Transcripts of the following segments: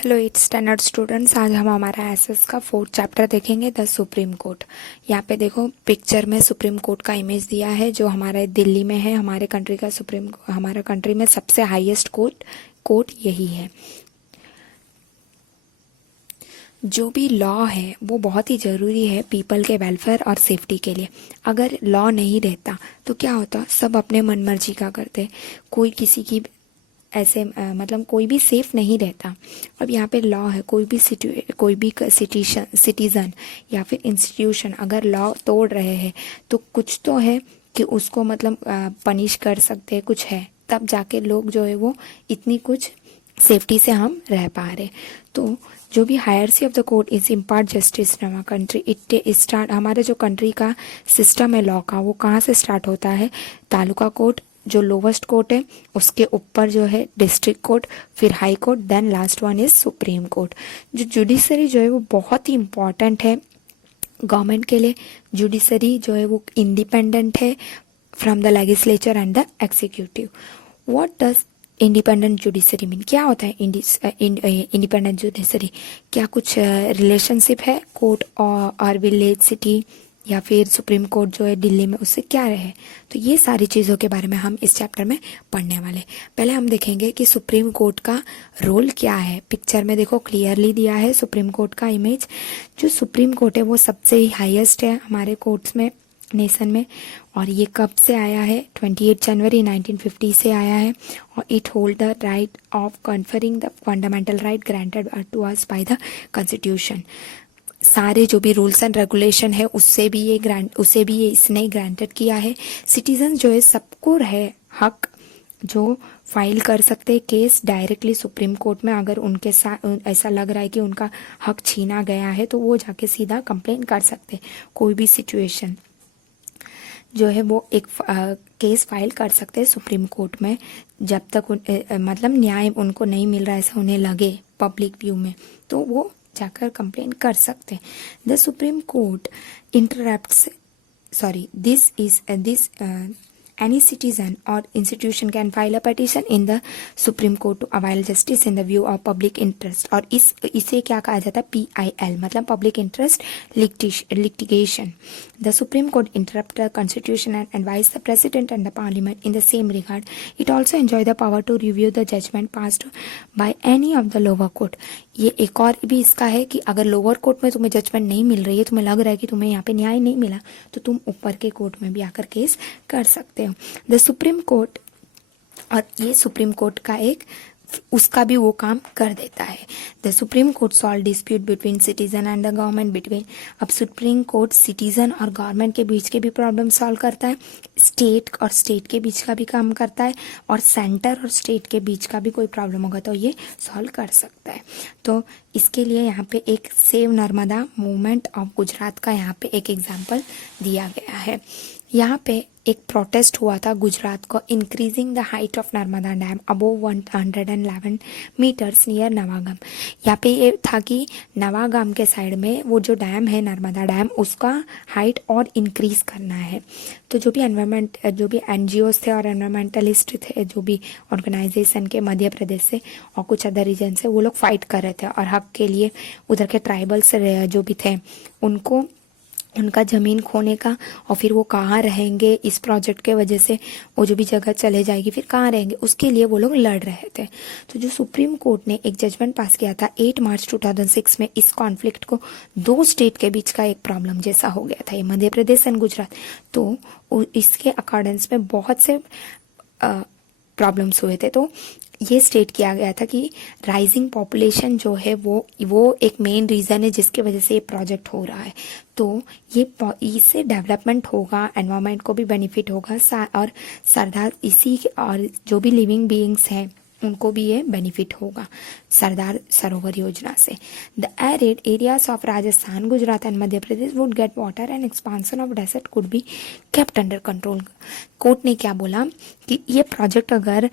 Hello eight standard students, आज हम हमारा एसएस का फोर्थ चैप्टर देखेंगे, द सुप्रीम कोर्ट। यहाँ पे देखो पिक्चर में सुप्रीम कोर्ट का इमेज दिया है जो हमारे दिल्ली में है। हमारे कंट्री का हमारा कंट्री में सबसे हाईएस्ट कोर्ट यही है। जो भी लॉ है वो बहुत ही ज़रूरी है पीपल के वेलफेयर और सेफ्टी के लिए। अगर लॉ नहीं रहता तो क्या होता, सब अपने मनमर्जी का करते, कोई किसी की ऐसे मतलब कोई भी सेफ नहीं रहता। अब यहाँ पे लॉ है, कोई भी सिटीजन या फिर इंस्टीट्यूशन अगर लॉ तोड़ रहे हैं तो कुछ तो है कि उसको मतलब पनिश कर सकते हैं, कुछ है, तब जाके लोग जो है वो इतनी कुछ सेफ्टी से हम रह पा रहे। तो जो भी hierarchy of the court is impart justice in our country, it start, हमारे जो कंट्री का सिस्टम है लॉ का वो कहाँ से स्टार्ट होता है, तालुका कोर्ट जो लोवेस्ट कोर्ट है, उसके ऊपर जो है डिस्ट्रिक्ट कोर्ट, फिर high court, then last one is supreme court. जो जुडिशरी जो है वो बहुत ही इम्पॉर्टेंट है गवर्नमेंट के लिए। जुडिशरी जो है वो इंडिपेंडेंट है from the legislature and the executive. What does independent judiciary mean, क्या होता है इंडिपेंडेंट जुडिशरी? क्या कुछ रिलेशनशिप है कोर्ट और विलेज सिटी या फिर सुप्रीम कोर्ट जो है दिल्ली में, उससे क्या रहे? तो ये सारी चीज़ों के बारे में हम इस चैप्टर में पढ़ने वाले। पहले हम देखेंगे कि सुप्रीम कोर्ट का रोल क्या है। पिक्चर में देखो क्लियरली दिया है सुप्रीम कोर्ट का इमेज। जो सुप्रीम कोर्ट है वो सबसे ही हाईएस्ट है हमारे कोर्ट्स में, नेशन में। और ये कब से आया है? 28 जनवरी 1950 से आया है। और it hold the right of conferring the fundamental right granted to us by the constitution. सारे जो भी रूल्स एंड रेगुलेशन है उसे भी ये इसने ग्रांटेड किया है। सिटीजन जो है सबको रहे हक जो फाइल कर सकते हैं केस डायरेक्टली सुप्रीम कोर्ट में। अगर उनके साथ ऐसा लग रहा है कि उनका हक छीना गया है तो वो जाके सीधा कंप्लेन कर सकते हैं। कोई भी सिचुएशन जो है वो एक केस फाइल कर सकते हैं सुप्रीम कोर्ट में, जब तक मतलब न्याय उनको नहीं मिल रहा है ऐसा उन्हें लगे पब्लिक व्यू में, तो वो जाकर कंप्लेन कर सकते हैं। The supreme court interrupts this any citizen or institution can file a petition in the Supreme Court to avail justice in the view of public interest। और इसे क्या कहा जाता है? PIL मतलब public interest litigation। The Supreme Court interrupt the Constitution and advise the President and the Parliament in the same regard। It also enjoy the power to review the judgment passed by any of the lower court। ये एक और भी इसका है कि अगर lower court में तुम्हें जजमेंट नहीं मिल रही है, तुम्हें लग रहा है कि तुम्हें यहाँ पे न्याय नहीं मिला, तो तुम ऊपर के कोर्ट में भी आकर केस कर सकते हो। द सुप्रीम कोर्ट, और ये सुप्रीम कोर्ट का एक उसका भी वो काम कर देता है। The supreme court solve dispute between citizen and the government between. अब सुप्रीम कोर्ट सिटीजन और गवर्नमेंट के बीच के भी प्रॉब्लम सॉल्व करता है, स्टेट और स्टेट के बीच का भी काम करता है, और सेंटर और स्टेट के बीच का भी कोई प्रॉब्लम होगा तो ये सॉल्व कर सकता है। तो इसके लिए यहाँ पे एक save Narmada movement of Gujarat का यहाँ पे एक एग्जाम्पल दिया गया है। यहाँ पे एक प्रोटेस्ट हुआ था गुजरात को, increasing the height of Narmada dam above 111 metres near Navagam. यहाँ पे ये था कि नवागाम के साइड में वो जो डैम है नर्मदा डैम, उसका हाइट और इंक्रीज करना है। तो जो भी NGOs थे और एनवायरमेंटलिस्ट थे, जो भी ऑर्गेनाइजेशन के मध्य प्रदेश से और कुछ अदर रीजन से, वो लोग फाइट कर रहे थे और हक के लिए। उधर के ट्राइबल्स जो भी थे उनको उनका ज़मीन खोने का, और फिर वो कहाँ रहेंगे इस प्रोजेक्ट के वजह से, वो जो भी जगह चले जाएगी फिर कहाँ रहेंगे, उसके लिए वो लोग लड़ रहे थे। तो जो सुप्रीम कोर्ट ने एक जजमेंट पास किया था 8 मार्च 2006 में, इस कॉन्फ्लिक्ट को दो स्टेट के बीच का एक प्रॉब्लम जैसा हो गया था, ये मध्य प्रदेश एंड गुजरात। तो इसके अकॉर्डेंस में बहुत से प्रॉब्लम्स हुए थे। तो ये स्टेट किया गया था कि राइजिंग पॉपुलेशन जो है वो एक मेन रीज़न है जिसकी वजह से ये प्रोजेक्ट हो रहा है। तो ये इससे डेवलपमेंट होगा, एनवायरनमेंट को भी बेनिफिट होगा, और सरदार इसी और जो भी लिविंग बीइंग्स हैं उनको भी ये बेनिफिट होगा सरदार सरोवर योजना से। The arid areas of Rajasthan, Gujarat and Madhya Pradesh would get water and expansion of desert could be kept under control. Court ने क्या बोला कि ये प्रोजेक्ट अगर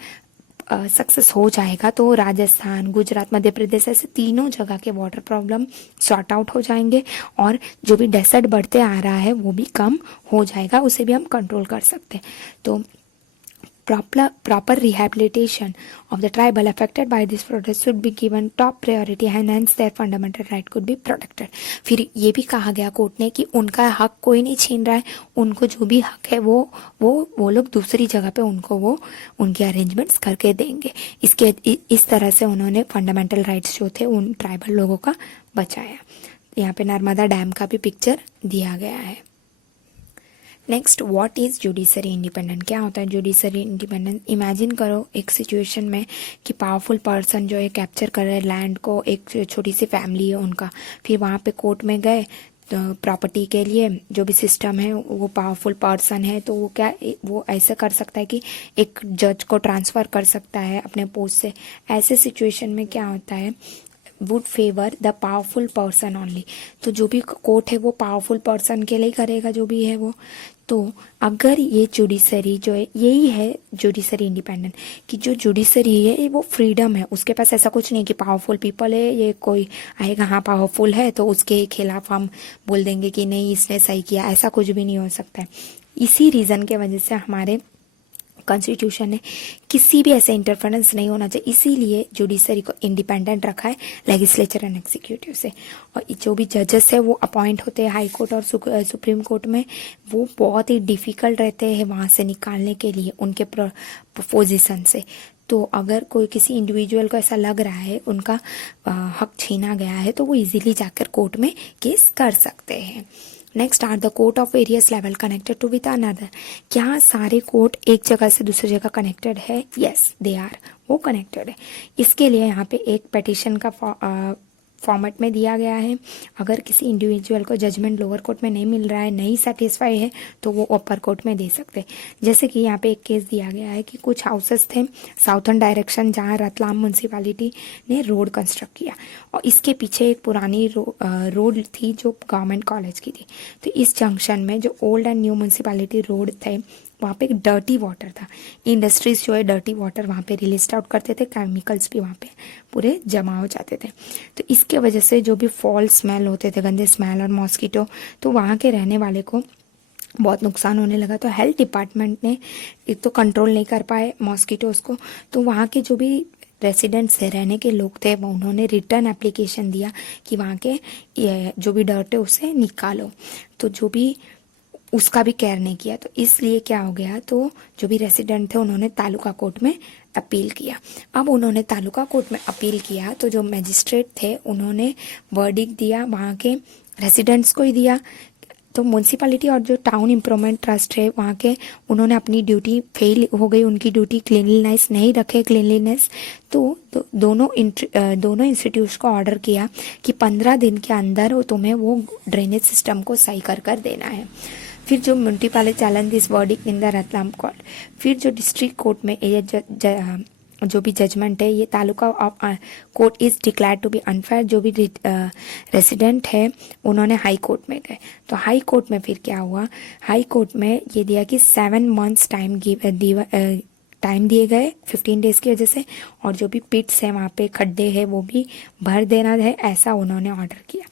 सक्सेस हो जाएगा तो राजस्थान, गुजरात, मध्य प्रदेश ऐसे तीनों जगह के वाटर प्रॉब्लम सॉर्ट आउट हो जाएंगे, और जो भी डेजर्ट बढ़ते आ रहा है वो भी कम हो जाएगा, उसे भी हम कंट्रोल कर सकते हैं। तो proper rehabilitation of the tribal affected by this protest should be given top priority and hence their fundamental right could be protected. फिर ये भी कहा गया कोर्ट ने कि उनका हक कोई नहीं छीन रहा है, उनको जो भी हक है वो लोग दूसरी जगह पे उनको वो उनके अरेंजमेंट्स करके देंगे. इस तरह से उन्होंने फंडामेंटल राइट्स जो थे उन ट्राइबल लोगों का बचाया. यहाँ पे नर्मदा डैम का भी पिक्चर दिया गया है. Next, what is judiciary independent. क्या होता है जुडिशरी इंडिपेंडेंट? इमेजिन करो एक सिचुएशन में कि पावरफुल पर्सन जो है कैप्चर कर रहे हैं लैंड को, एक छोटी सी फैमिली है उनका, फिर वहाँ पे कोर्ट में गए तो प्रॉपर्टी के लिए जो भी सिस्टम है वो पावरफुल पर्सन है तो वो ऐसे कर सकता है कि एक जज को ट्रांसफ़र कर सकता है अपने पोस्ट से. ऐसे सिचुएशन में क्या होता है, would favour the powerful person only. तो जो भी कोर्ट है वो पावरफुल पर्सन के लिए करेगा जो भी है वो. तो अगर ये जुडिशरी जो है, यही है जुडिशरी इंडिपेंडेंट, कि जो जुडिशरी है वो फ्रीडम है, उसके पास ऐसा कुछ नहीं कि पावरफुल पीपल है, ये कोई आएगा हाँ पावरफुल है तो उसके खिलाफ हम बोल देंगे कि नहीं इसने सही किया, ऐसा कुछ भी नहीं हो सकता है. इसी रीज़न के वजह से हमारे कॉन्स्टिट्यूशन ने किसी भी ऐसे इंटरफेरेंस नहीं होना चाहिए, इसीलिए जुडिशरी को इंडिपेंडेंट रखा है लेजिस्लेचर एंड एग्जीक्यूटिव से. और जो भी जजेस है वो अपॉइंट होते हैं हाई कोर्ट और सुप्रीम कोर्ट में, वो बहुत ही डिफ़िकल्ट रहते हैं वहाँ से निकालने के लिए उनके पोजीशन से. तो अगर कोई किसी इंडिविजुअल को ऐसा लग रहा है उनका हक छीना गया है तो वो इजीली जाकर कोर्ट में केस कर सकते हैं. Next, are the court of various level connected to with another. क्या सारे कोर्ट एक जगह से दूसरी जगह कनेक्टेड है? यस दे आर, वो कनेक्टेड है. इसके लिए यहाँ पे एक पिटीशन का फॉर्मेट में दिया गया है. अगर किसी इंडिविजुअल को जजमेंट लोअर कोर्ट में नहीं मिल रहा है, नहीं सेटिस्फाई है, तो वो अपर कोर्ट में दे सकते हैं. जैसे कि यहाँ पे एक केस दिया गया है कि कुछ हाउसेस थे साउथर्न डायरेक्शन जहाँ रतलाम म्यूनसिपालिटी ने रोड कंस्ट्रक्ट किया और इसके पीछे एक पुरानी रोड थी जो गवर्नमेंट कॉलेज की थी. तो इस जंक्शन में जो old and new municipality road थे वहाँ पे एक डर्टी वाटर था. इंडस्ट्रीज जो है डर्टी वाटर वहाँ पे रिलीज आउट करते थे, केमिकल्स भी वहाँ पे पूरे जमा हो जाते थे. तो इसके वजह से जो भी फॉल स्मेल होते थे, गंदे स्मेल और मॉस्किटो, तो वहाँ के रहने वाले को बहुत नुकसान होने लगा. तो हेल्थ डिपार्टमेंट ने एक तो कंट्रोल नहीं कर पाए मॉस्किटोज़ को, तो वहाँ के जो भी रेसिडेंट्स थे, रहने के लोग थे, वो उन्होंने रिटर्न एप्लीकेशन दिया कि वहाँ के जो भी डर्ट है उसे निकालो. तो जो भी उसका भी केयर नहीं किया, तो इसलिए क्या हो गया, तो जो भी रेसिडेंट थे उन्होंने तालुका कोर्ट में अपील किया. अब उन्होंने तालुका कोर्ट में अपील किया तो जो मैजिस्ट्रेट थे उन्होंने वर्डिक्ट दिया वहाँ के रेसिडेंट्स को ही दिया. तो म्यूनसिपैलिटी और जो टाउन इम्प्रूवमेंट ट्रस्ट है वहाँ के, उन्होंने अपनी ड्यूटी फेल हो गई, उनकी ड्यूटी क्लीनलीनेस नहीं रखे क्लीनलीनेस. तो दोनों इंस्टीट्यूट्स को ऑर्डर किया कि 15 दिन के अंदर तुम्हें वो ड्रेनेज सिस्टम को सही कर देना है. फिर जो municipality challenge this verdict in the Ratlam court, फिर जो डिस्ट्रिक्ट कोर्ट में ये जो भी जजमेंट है, ये taluka of court is declared to be unfair. जो भी रेसिडेंट है उन्होंने हाई कोर्ट में गए. तो हाई कोर्ट में फिर क्या हुआ, हाई कोर्ट में ये दिया कि 7 months टाइम दिए गए 15 डेज़ की वजह से, और जो भी पिट्स है वहाँ पे खड्डे हैं वो भी भर देना है, ऐसा उन्होंने ऑर्डर किया.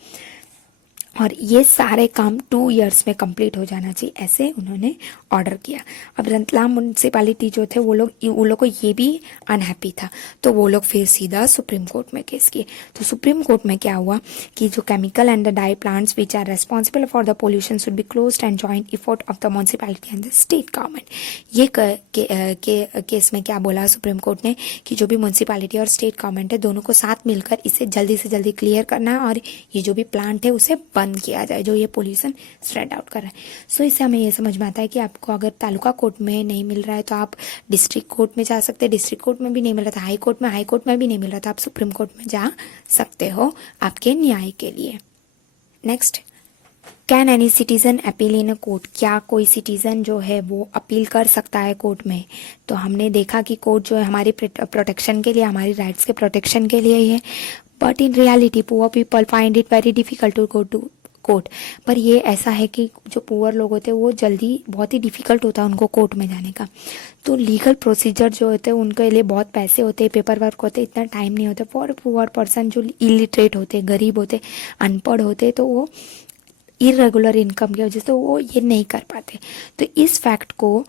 और ये सारे काम 2 years में कंप्लीट हो जाना चाहिए, ऐसे उन्होंने ऑर्डर किया. अब रतलाम म्यूनसिपैलिटी जो थे वो लोग को ये भी अनहैप्पी था, तो वो लोग फिर सीधा सुप्रीम कोर्ट में केस किए. तो सुप्रीम कोर्ट में क्या हुआ कि जो chemical and the dye plants which are responsible for the pollution should be closed and joint effort of the municipality and the state government. ये केस में क्या बोला सुप्रीम कोर्ट ने कि जो भी म्यूनसिपैलिटी और स्टेट गवर्नमेंट है दोनों को साथ मिलकर इसे जल्दी से जल्दी क्लियर करना है और ये जो भी प्लांट है उसे बंद किया जाए जो ये पोल्यूशन स्प्रेड आउट कर रहा है. सो इससे हमें ये समझ में आता है कि आपको अगर तालुका कोर्ट में नहीं मिल रहा है तो आप डिस्ट्रिक्ट कोर्ट में जा सकते हैं, डिस्ट्रिक्ट कोर्ट में भी नहीं मिल रहा था, हाई कोर्ट में भी नहीं मिल रहा था, आप सुप्रीम कोर्ट में जा सकते हो आपके न्याय के लिए. Next, can any citizen appeal in a court. क्या कोई सिटीजन जो है वो अपील कर सकता है कोर्ट में? तो हमने देखा कि कोर्ट जो है हमारी प्रोटेक्शन के लिए, हमारी राइट्स के प्रोटेक्शन के लिए ही है. But in reality poor people find it very difficult to go to court. पर ये ऐसा है कि जो पुअर लोग होते हैं वो जल्दी बहुत ही डिफ़िकल्ट होता है उनको कोर्ट में जाने का. तो लीगल प्रोसीजर जो होते हैं उनके लिए बहुत पैसे होते हैं, पेपर वर्क होते हैं, इतना टाइम नहीं होता. फॉर पुअर पर्सन जो इलिटरेट होते, गरीब होते, अनपढ़ होते, तो वो इरेगुलर इनकम की वजह से वो ये नहीं कर पाते। तो इस फैक्ट को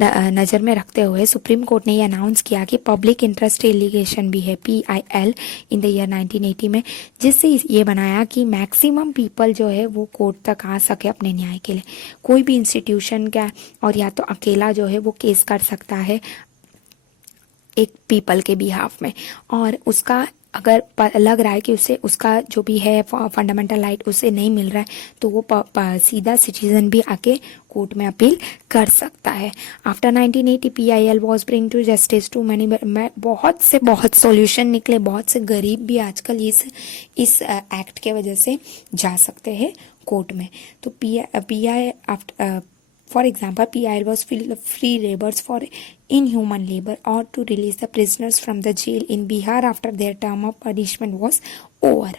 नज़र में रखते हुए सुप्रीम कोर्ट ने ये अनाउंस किया कि पब्लिक इंटरेस्ट एलिगेशन भी है PIL इन द ईयर 1980 में, जिससे ये बनाया कि मैक्सिमम पीपल जो है वो कोर्ट तक आ सके अपने न्याय के लिए। कोई भी इंस्टीट्यूशन का और या तो अकेला जो है वो केस कर सकता है एक पीपल के बिहाफ में, और उसका अगर लग रहा है कि उसे उसका जो भी है फंडामेंटल राइट उसे नहीं मिल रहा है, तो वो सीधा सिटीजन भी आके कोर्ट में अपील कर सकता है। After 1980 PIL was bring to justice to many, बहुत सॉल्यूशन निकले, बहुत से गरीब भी आजकल इस एक्ट के वजह से जा सकते हैं कोर्ट में। तो For example, PIL was free laborers for inhuman labor or to release the prisoners from the jail in Bihar after their term of punishment was over.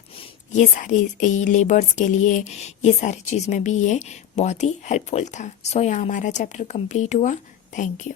ये सारे लेबर्स के लिए ये सारी चीज़ में भी ये बहुत ही हेल्पफुल था। सो यहाँ हमारा चैप्टर कंप्लीट हुआ। Thank you.